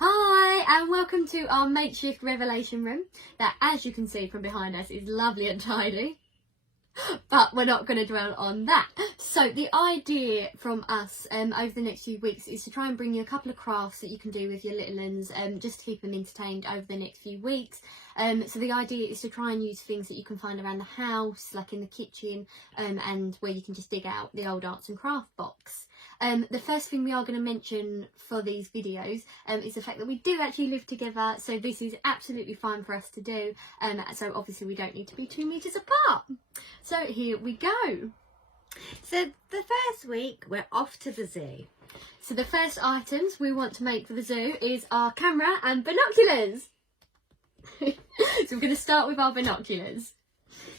Hi and welcome to our makeshift revelation room that, as you can see from behind us, is lovely and tidy. But we're not going to dwell on that. So the idea from us over the next few weeks is to try and bring you a couple of crafts that you can do with your little ones, just to keep them entertained over the next few weeks. So the idea is to try and use things that you can find around the house, like in the kitchen, and where you can just dig out the old arts and craft box. The first thing we are going to mention for these videos is the fact that we do actually live together, so this is absolutely fine for us to do, so obviously we don't need to be 2 meters apart. So here we go. So the first week we're off to the zoo. So the first items we want to make for the zoo is our camera and binoculars. So we're going to start with our binoculars.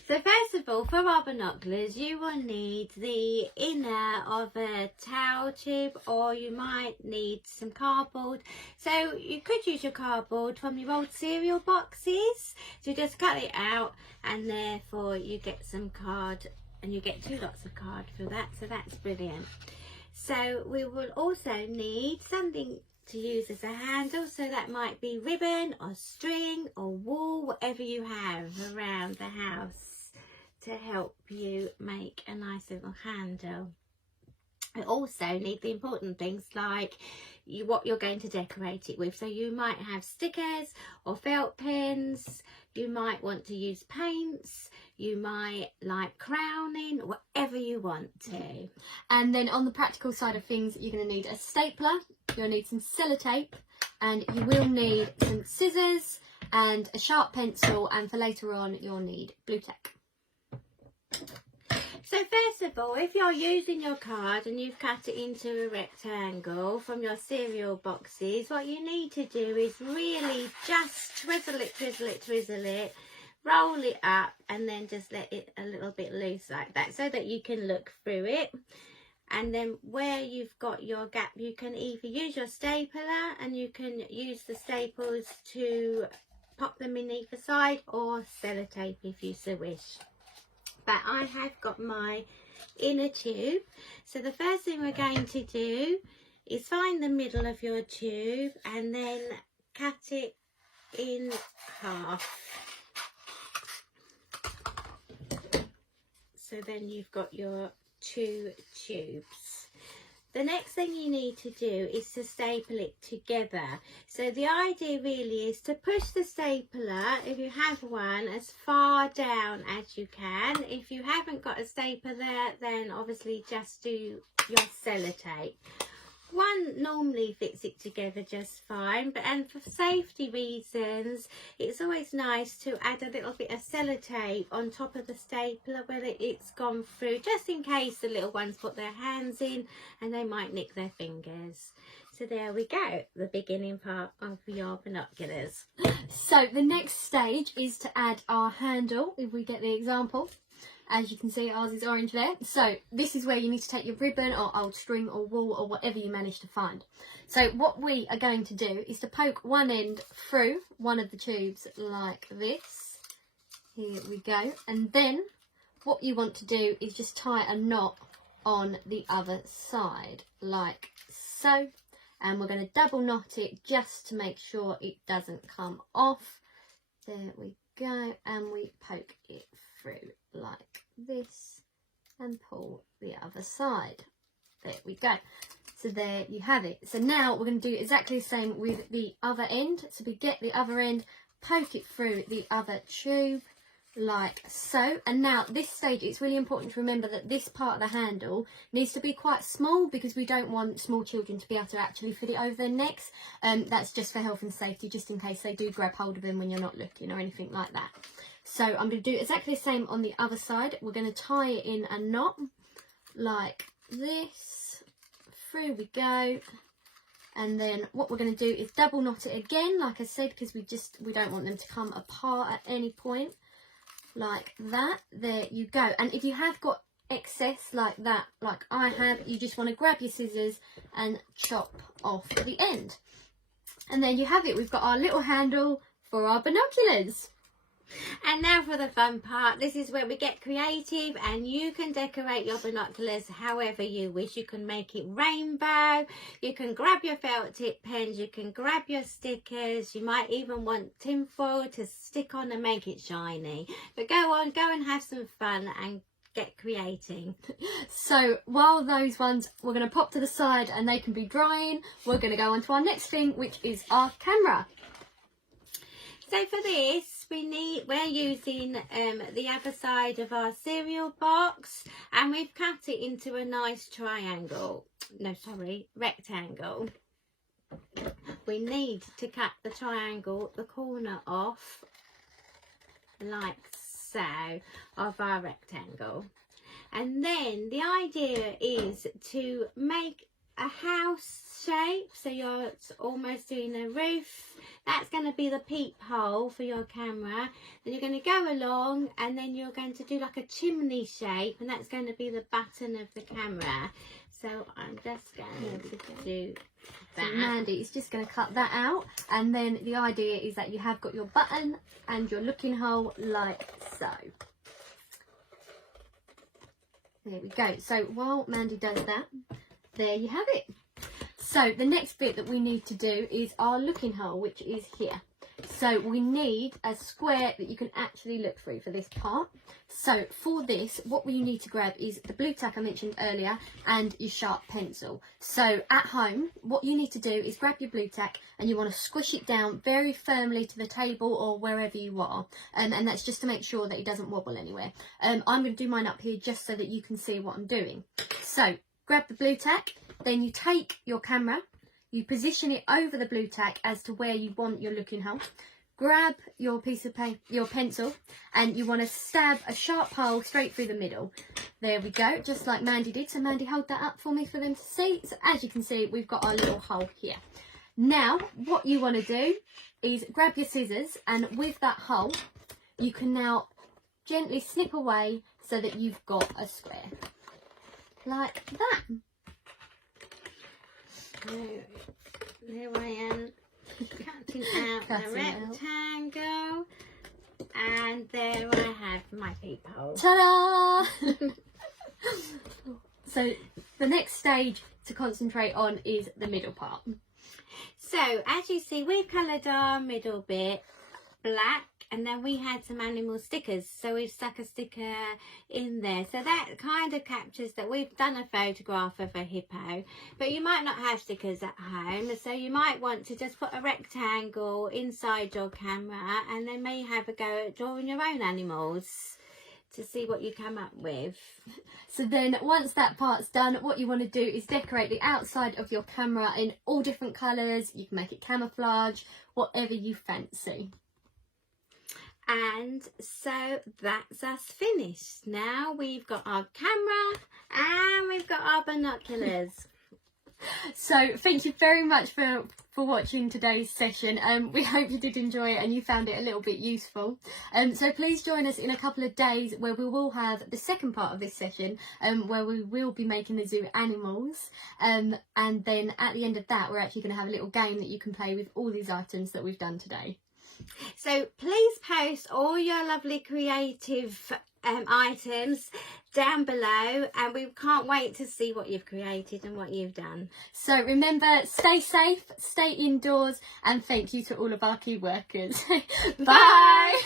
So first of all, for our binoculars, you will need the inner of a towel tube, or you might need some cardboard. So you could use your cardboard from your old cereal boxes. So just cut it out, and therefore you get some card, and you get 2 lots of card for that. So that's brilliant. So we will also need something to use as a handle, so that might be ribbon or string or wool, whatever you have around the house to help you make a nice little handle. I also need the important things like what you're going to decorate it with. So you might have stickers or felt pens, you might want to use paints, you might like crowning, whatever you want to. And then on the practical side of things, you're going to need a stapler, you'll need some sellotape, and you will need some scissors and a sharp pencil, and for later on you'll need blue tack. So first of all, if you're using your card and you've cut it into a rectangle from your cereal boxes, what you need to do is really just twizzle it, roll it up, and then just let it a little bit loose like that, so that you can look through it. And then where you've got your gap, you can either use your stapler, and you can use the staples to pop them in either side, or sellotape if you so wish. But I have got my inner tube. So the first thing we're going to do is find the middle of your tube and then cut it in half. So then you've got your 2 tubes. The next thing you need to do is to staple it together. So the idea really is to push the stapler, if you have one, as far down as you can. If you haven't got a stapler there, then obviously just do your sellotape. One normally fits it together just fine, and for safety reasons, it's always nice to add a little bit of sellotape on top of the stapler where it's gone through, just in case the little ones put their hands in and they might nick their fingers. So there we go, the beginning part of your binoculars. So the next stage is to add our handle, if we get the example. As you can see, ours is orange there. So this is where you need to take your ribbon or old string or wool or whatever you manage to find. So what we are going to do is to poke one end through one of the tubes like this. Here we go. And then what you want to do is just tie a knot on the other side like so. And we're going to double knot it just to make sure it doesn't come off. There we go. And we poke it through like this and pull the other side. There we go. So there you have it. So now we're going to do exactly the same with the other end. So we get the other end, poke it through the other tube like so. And now this stage, it's really important to remember that this part of the handle needs to be quite small, because we don't want small children to be able to actually fit it over their necks. That's just for health and safety, just in case they do grab hold of them when you're not looking or anything like that. So I'm going to do exactly the same on the other side. We're going to tie it in a knot like this. Through we go. And then what we're going to do is double knot it again, like I said, because we don't want them to come apart at any point. Like that. There you go. And if you have got excess like that, like I have, you just want to grab your scissors and chop off the end. And then you have it. We've got our little handle for our binoculars. And now for the fun part. This is where we get creative and you can decorate your binoculars however you wish. You can make it rainbow, you can grab your felt tip pens, you can grab your stickers, you might even want tinfoil to stick on and make it shiny. But go and have some fun and get creating. So while those ones we're going to pop to the side and they can be drying, we're going to go on to our next thing, which is our camera. So for this, we're using the other side of our cereal box, and we've cut it into a nice triangle. No, sorry, rectangle. We need to cut the triangle, the corner off, like so, of our rectangle. And then the idea is to make a house shape, so you're almost doing a roof. That's going to be the peephole for your camera. Then you're going to go along and then you're going to do like a chimney shape, and that's going to be the button of the camera. So I'm just going to do that. So Mandy is just going to cut that out, and then the idea is that you have got your button and your looking hole like so. There we go. So while Mandy does that, there you have it. So the next bit that we need to do is our looking hole, which is here. So we need a square that you can actually look through for this part. So for this, what we need to grab is the blue tack I mentioned earlier and your sharp pencil. So at home, what you need to do is grab your blue tack and you want to squish it down very firmly to the table or wherever you are. And that's just to make sure that it doesn't wobble anywhere. I'm going to do mine up here just so that you can see what I'm doing. So grab the blue tack, then you take your camera, you position it over the blue tack as to where you want your looking hole. Grab your piece of paper, your pencil, and you want to stab a sharp hole straight through the middle. There we go, just like Mandy did. So Mandy, hold that up for me for them to see. So as you can see, we've got our little hole here. Now, what you want to do is grab your scissors, and with that hole, you can now gently snip away so that you've got a square. Like that. There I am, cutting out the rectangle, and there I have my peephole. Ta-da! So the next stage to concentrate on is the middle part. So as you see, we've coloured our middle bit black, and then we had some animal stickers, so we've stuck a sticker in there, so that kind of captures that we've done a photograph of a hippo. But you might not have stickers at home, so you might want to just put a rectangle inside your camera and then maybe have a go at drawing your own animals to see what you come up with. So then once that part's done, what you want to do is decorate the outside of your camera in all different colours. You can make it camouflage, whatever you fancy. And so that's us finished. Now we've got our camera and we've got our binoculars. So thank you very much for watching today's session. We hope you did enjoy it and you found it a little bit useful. So please join us in a couple of days where we will have the second part of this session, where we will be making the zoo animals. And then at the end of that, we're actually going to have a little game that you can play with all these items that we've done today. So please post all your lovely creative items down below, and we can't wait to see what you've created and what you've done. So remember, stay safe, stay indoors, and thank you to all of our key workers. Bye!